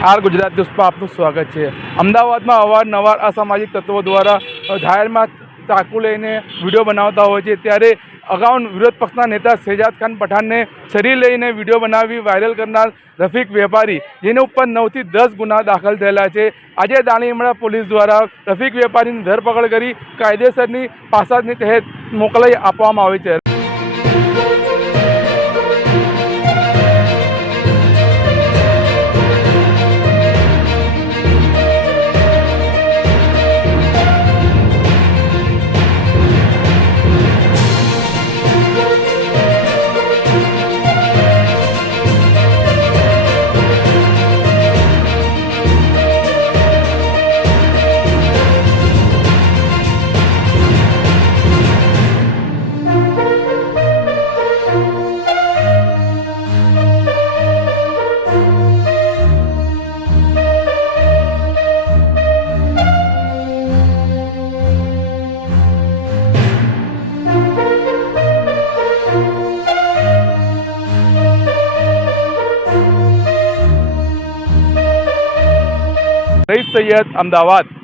હાલ ગુજરાત ન્યૂઝમાં આપનું સ્વાગત છે। અમદાવાદમાં અવારનવાર અસામાજિક તત્વો દ્વારા જાહેરમાં ચાકુ લઈને વિડીયો બનાવતા હોય છે, ત્યારે અગાઉ વિરોધ પક્ષના નેતા શહેજાદ ખાન પઠાણને છરી લઈને વિડીયો બનાવી વાયરલ કરનાર રફીક વેપારી, જેની ઉપર 9 થી 10 ગુના દાખલ થયેલા છે। આજે દાણીલીમડા પોલીસ દ્વારા રફીક વેપારીની ધરપકડ કરી કાયદેસરની પાસાની તહેત મોકલાઈ આપવામાં આવી છે। રઈસ સૈયદ, અમદાવાદ।